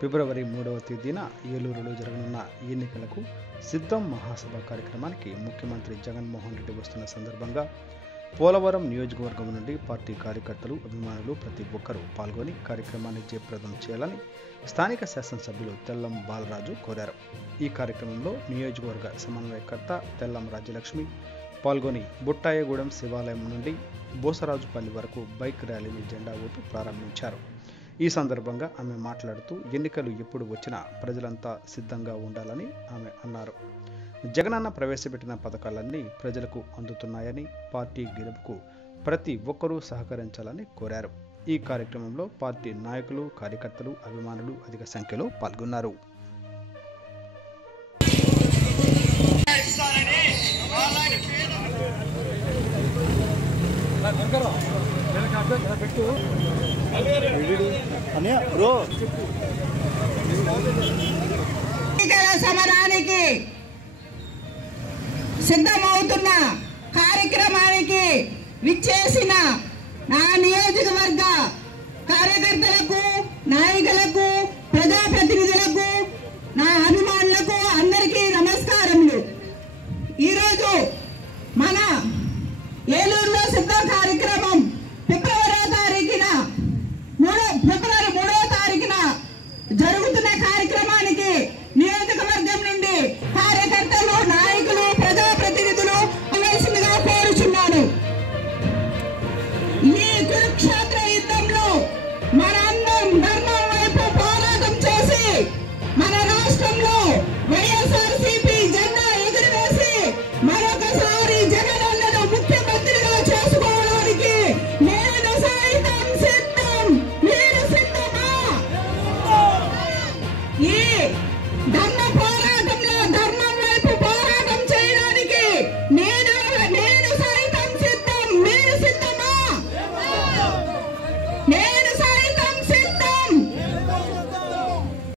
ఫిబ్రవరి 3వ తేదీన ఏలూరులో జరగనున్న ఎన్నికలకు సిద్ధం మహాసభ కార్యక్రమానికి ముఖ్యమంత్రి జగన్మోహన్ రెడ్డి వస్తున్న సందర్భంగా పోలవరం నియోజకవర్గం నుండి పార్టీ కార్యకర్తలు, అభిమానులు ప్రతి ఒక్కరూ పాల్గొని కార్యక్రమాన్ని జయప్రదం చేయాలని స్థానిక శాసనసభ్యులు తెల్లం బాలరాజు కోరారు. ఈ కార్యక్రమంలో నియోజకవర్గ సమన్వయకర్త తెల్లం రాజ్యలక్ష్మి పాల్గొని బుట్టాయగూడెం శివాలయం నుండి బోసరాజుపల్లి వరకు బైక్ ర్యాలీని జెండా ఊపి ప్రారంభించారు. ఈ సందర్భంగా ఆమె మాట్లాడుతూ ఎన్నికలు ఎప్పుడు వచ్చినా ప్రజలంతా సిద్ధంగా ఉండాలని ఆమె అన్నారు. జగనన్న ప్రవేశపెట్టిన పథకాలన్నీ ప్రజలకు అందుతున్నాయని, పార్టీ గెలుపుకు ప్రతి ఒక్కరూ సహకరించాలని కోరారు. ఈ కార్యక్రమంలో పార్టీ నాయకులు, కార్యకర్తలు, అభిమానులు అధిక సంఖ్యలో పాల్గొన్నారు. సమరానికి సిద్ధమవుతున్న కార్యక్రమానికి విచ్చేసిన నా నియోజకవర్గ కార్యకర్తలకు, నాయకులకు, ప్రజాప్రతినిధులకు, నా అభిమానులకు అందరికీ నమస్కారములు. ఈరోజు మన ఏలూరులో సిద్ధం కార్యక్రమం ఫిబ్రవరి 3వ తారీఖున జరుగుతున్న కార్యక్రమానికి నియోజకవర్గం నుండి కార్యకర్తలు, నాయకులు, ప్రజాప్రతినిధులు అవ్వాల్సిందిగా కోరుచున్నాను. ఈ కురుక్షేత్ర యుద్ధంలో మనందరం ధర్మం వైపు పోరాటం చేసి మన రాష్ట్రంలో వైఎస్ఆర్సీపీ జెండా ఎగురవేసి మరొకసారి జగనన్నను ముఖ్యమంత్రిగా చేసుకోవడానికి నేను సైతం సిద్ధం. మీరు సిద్ధమా? ఈ ధర్మ